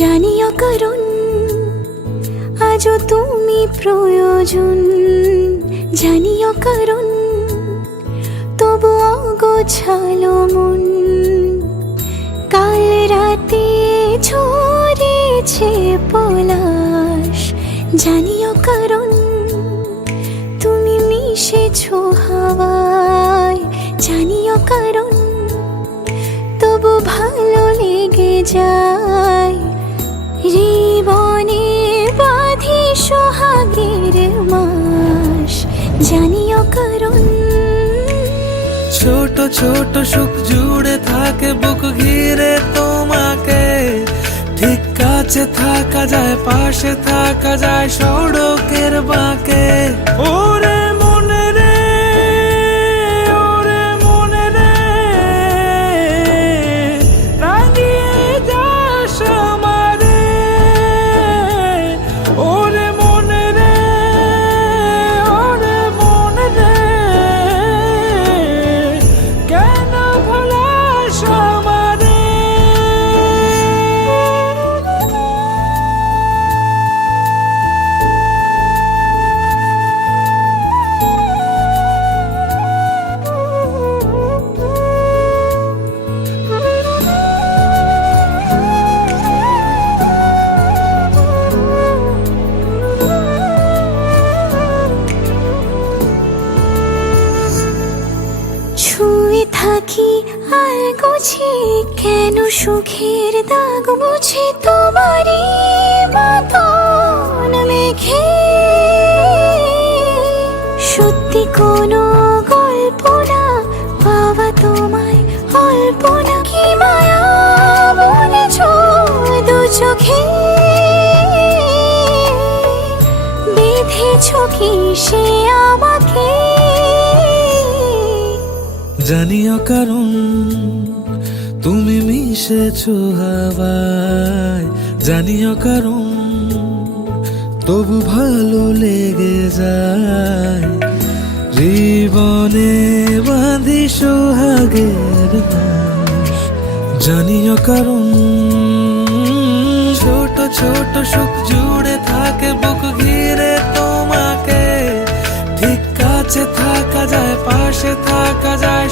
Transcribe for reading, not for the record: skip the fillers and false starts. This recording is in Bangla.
জানিও কারণ আজও তুমি প্রয়োজন, জানিও কারণ তবু অগোছালো মন। কাল রাতে ঝরেছে পলাশ, জানিও কারণ তুমি মিশেছো হাওয়ায়, জানিও কারণ তবু ভালো লেগে যায়। জীবনে বাঁধি সোহাগের মাস, জানিও কারণ ছোট ছোট সুখ জুড়ে থাকে বুক ঘিরে তোমাকে। ঠিক কাছে থাকা যায়, পাশে থাকা যায় সড়কের বাঁকে। ওরে মনে রে, ওরে মনে রে, রাঙিয়ে যাস আমারে। ওরে মনে রে, ওরে মনে রে, কেন ভোলাস আমারে। ছুঁয়ে থাকি আর গোছি কেন সুখের দাগ মুছে তোমারই মতন মেঘে। সত্যি কোনো গল্প না পাওয়া তোমায় অল্প না, কি মায়া বলেছ দু চোখে। বেঁধেছ কি সে আমাকে, জানিও কারণ তুমি মিশেছো হাওয়ায়, জানিও কারণ তবু ভালো লেগে যায়। জীবনে বাঁধি সোহাগের মাস, জানিও কারণ ছোট ছোট সুখ জুড়ে থাকে বুক ঘিরে তোমাকে। ঠিক কাছে থাকা যায়, পাশে থাকা যায়